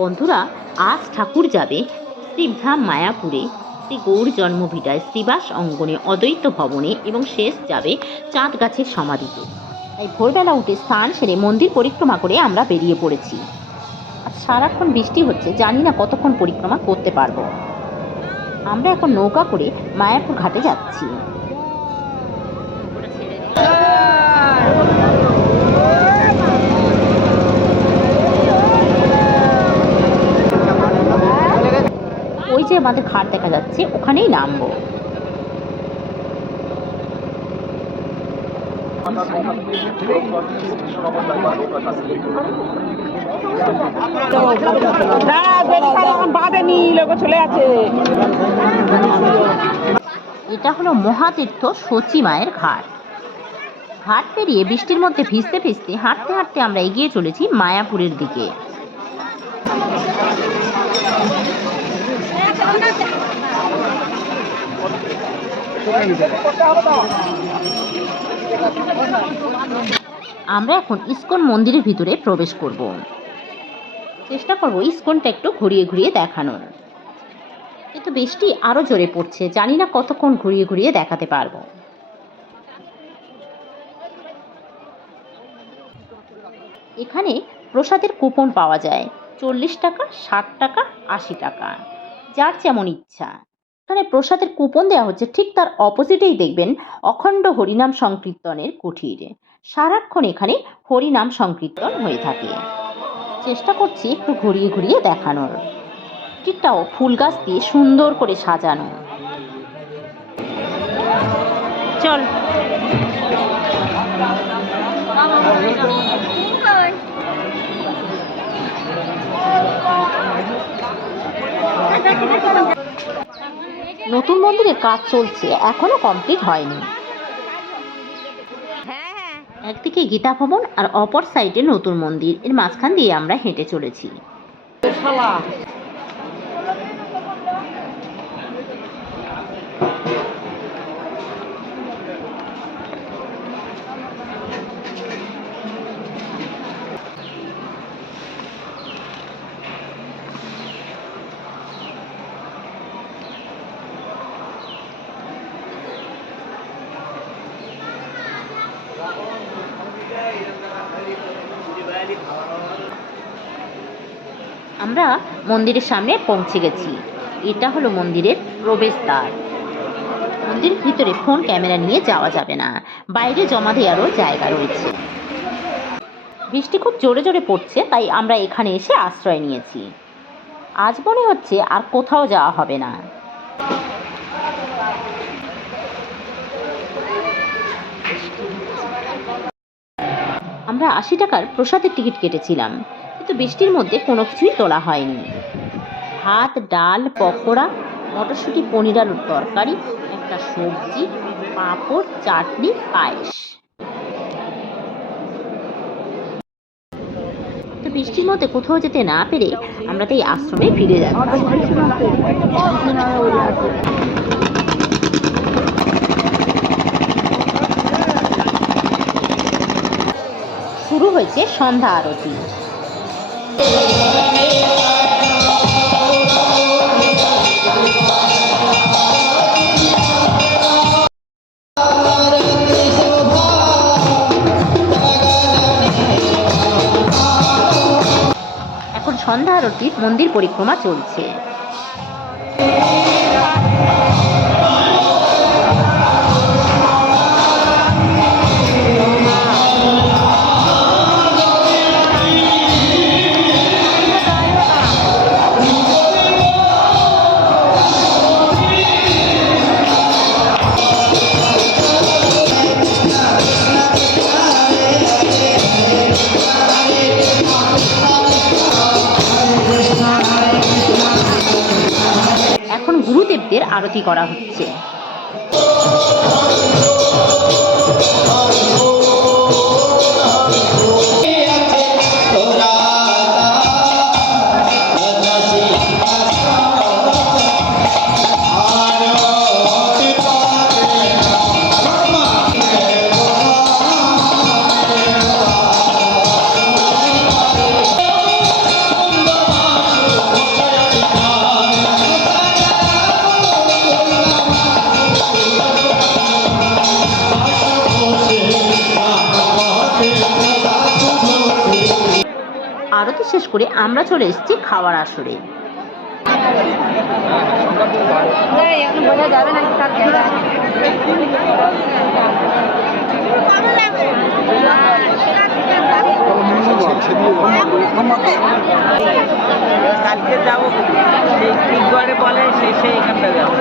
বন্ধুরা, আজ ঠাকুর যাবে শ্রীধাম মায়াপুরে, শ্রী গৌর জন্মভিটায়, শ্রীবাস অঙ্গনে, অদ্বৈত ভবনে এবং শেষ যাবে চাঁদ গাছের সমাধিতে। তাই ভোরবেলা উঠে স্নান সেরে মন্দির পরিক্রমা করে আমরা বেরিয়ে পড়েছি। আজ সারাক্ষণ বৃষ্টি হচ্ছে, জানি না কতক্ষণ পরিক্রমা করতে পারবো। আমরা এখন নৌকা করে মায়াপুর ঘাটে যাচ্ছি। ওই যে আমাদের ঘাট দেখা যাচ্ছে, ওখানেই নামবো। এটা হলো মহাতীর্থ শচী মায়ের ঘাট। ঘাট পেরিয়ে বৃষ্টির মধ্যে ভিজতে ভিজতে হাঁটতে হাঁটতে আমরা এগিয়ে চলেছি মায়াপুরের দিকে। আমরা এখন ইস্কন মন্দিরের ভিতরে প্রবেশ করব। চেষ্টা করব ইস্কনটা একটু ঘুরিয়ে ঘুরিয়ে দেখানোর। কিন্তু বৃষ্টি আরো জোরে পড়ছে, জানি না কতক্ষণ ঘুরিয়ে ঘুরিয়ে দেখাতে পারবো। এখানে প্রসাদের কুপন পাওয়া যায়, 40 টাকা, 60 টাকা, 80 টাকা, যার যেমন ইচ্ছা। এখানে প্রসাদের কুপন দেওয়া হচ্ছে, ঠিক তার অপোজিটেই দেখবেন অখণ্ড হরিনাম সংকীর্তনের কুঠির। সারাক্ষণ এখানে হরিনাম সংকীর্তন হয়ে থাকে। চেষ্টা করছি একটু ঘুরিয়ে ঘুরিয়ে দেখানোর। ঠিকটাও ফুল গাছ দিয়ে সুন্দর করে সাজানো। চল। নতুন মন্দিরের কাজ চলছে, এখনো কমপ্লিট হয়নি। একদিকে গীতা ভবন আর অপর সাইডে নতুন মন্দির, এর মাঝখান দিয়ে আমরা হেঁটে চলেছি। আমরা মন্দিরের সামনে পৌঁছে গেছি। এটা হলো মন্দিরের প্রবেশদ্বার। মন্দিরের ভিতরে ফোন ক্যামেরা নিয়ে যাওয়া যাবে না, বাইরে জমা দেওয়ারও জায়গা রয়েছে। বৃষ্টি খুব জোরে জোরে পড়ছে, তাই আমরা এখানে এসে আশ্রয় নিয়েছি। আজ মনে হচ্ছে আর কোথাও যাওয়া হবে না। আমরা 80 টাকার প্রসাদের টিকিট কেটেছিলাম, কিন্তু বৃষ্টির মধ্যে কোনো কিছুই তোলা হয়নি। ভাত, ডাল, পকোড়া, মটরশুঁটি, পনির আলুর তরকারি, একটা সবজি, পাঁপড়, চাটনি, পায়েস। তো বৃষ্টির মধ্যে কোথাও যেতে না পেরে আমরা তাই আশ্রমে ফিরে যাচ্ছি। শুরু হয়েছে সন্ধ্যা আরতি। এখন সন্ধ্যা আরতির মন্দির পরিক্রমা চলছে। এখন গুরুদেবদের আরতি করা হচ্ছে। শেষ করে আমরা চলে এসেছি খাওয়ার আসরে। বোঝা যাবে না কালকে যাবো ঘরে বলে সে এখানটা যাবো।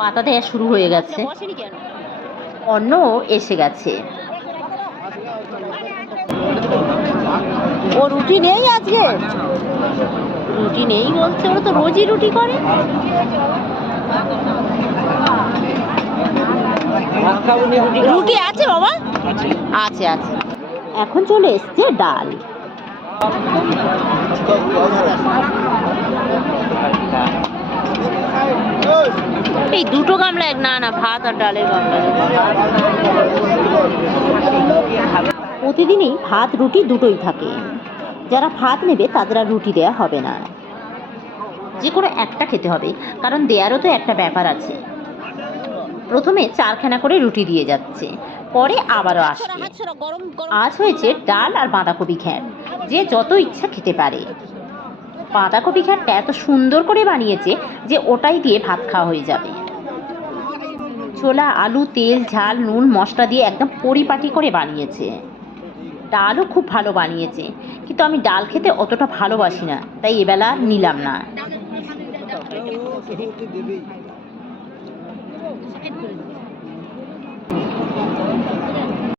পাতা দেওয়া শুরু হয়ে গেছে, অন্ন এসে গেছে। ও রুটি নেই আজকে? রুটি নেই বলছে, ওরা তো রোজই রুটি করে। রুটি আছে বাবা? আছে আছে। এখন চলে এসছে ডাল। এই দুটো গামলা, না না ভাত আর ডালের গামলা। প্রতিদিনই ভাত রুটি দুটোই থাকে। যারা ভাত নেবে তাদের আর রুটি দেওয়া হবে না, যে কোনো একটা খেতে হবে, কারণ দেয়ারও তো একটা ব্যাপার আছে। প্রথমে 4খানা করে রুটি দিয়ে যাচ্ছে, পরে আবারও আসবে। আজ হয়েছে ডাল আর বাঁধাকপি ঘ্যাঁট, যে যত ইচ্ছা খেতে পারে। বাঁধাকপি ঘ্যাঁটটা এত সুন্দর করে বানিয়েছে যে ওটাই দিয়ে ভাত খাওয়া হয়ে যাবে। ছোলা, আলু, তেল, ঝাল, নুন, মশলা দিয়ে একদম পরিপাটি করে বানিয়েছে। ডালও খুব ভালো বানিয়েছে, কিন্তু আমি ডাল খেতে অতটা ভালোবাসি না, তাই এবেলা আর নিলাম না।